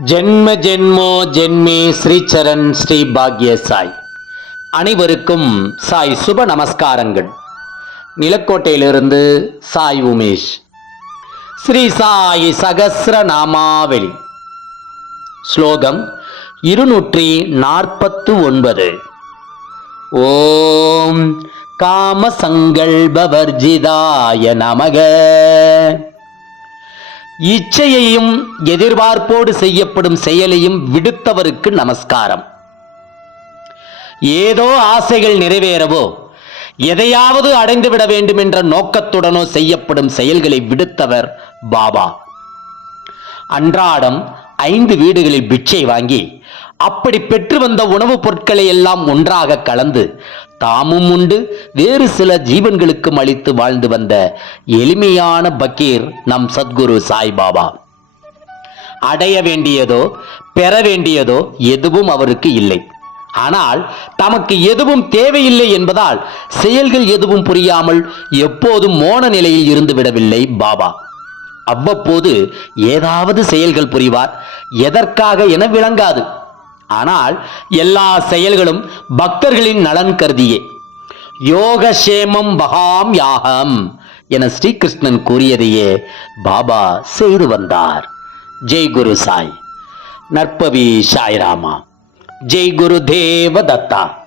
ஜென்ம ஜென்மோ ஜென்மே ஸ்ரீச்சரண் ஸ்ரீ பாக்ய சாய் அனைவருக்கும் சாய் சுப நமஸ்காரங்கள். நிலக்கோட்டையிலிருந்து சாய் உமேஷ். ஸ்ரீ சாய் சகசிர நாமாவளி. ஸ்லோகம் இருநூற்றி நாற்பத்து ஒன்பது. ஓம் காமசங்கல்பவர்ஜிதாய நமக. இச்சையையும் எதிர்பார்ப்போடு செய்யப்படும் செயலையும் விடுத்தவருக்கு நமஸ்காரம். ஏதோ ஆசைகள் நிறைவேறவோ எதையாவது அடைந்துவிட வேண்டும் என்ற நோக்கத்துடனோ செய்யப்படும் செயல்களை விடுத்தவர் பாபா. அன்றாடம் ஐந்து வீடுகளில் பிட்சை வாங்கி அப்படி பெற்று வந்த உணவுப் பொருட்களை எல்லாம் ஒன்றாக கலந்து தாமும் உண்டு வேறு சில ஜீவன்களுக்கும் அளித்து வாழ்ந்து வந்த எளிமையான பக்கீர் நம் சத்குரு சாய்பாபா. அடைய வேண்டியதோ பெற வேண்டியதோ எதுவும் அவருக்கு இல்லை. ஆனால் தமக்கு எதுவும் தேவையில்லை என்பதால் செயல்கள் எதுவும் புரியாமல் எப்போதும் மோன நிலையில் இருந்து விடவில்லை பாபா. அவ்வப்போது ஏதாவது செயல்கள் புரிவார் எதற்காக என விளங்காது. ஆனால் எல்லா செயல்களும் பக்தர்களின் நலன் கருதியே. யோகசேமம் பகாம் யாகம் என ஸ்ரீகிருஷ்ணன் கூறியதையே பாபா செய்து வந்தார். ஜெய் குரு சாய். நற்பவி சாய்ராமா. ஜெய் குரு தேவ தத்தா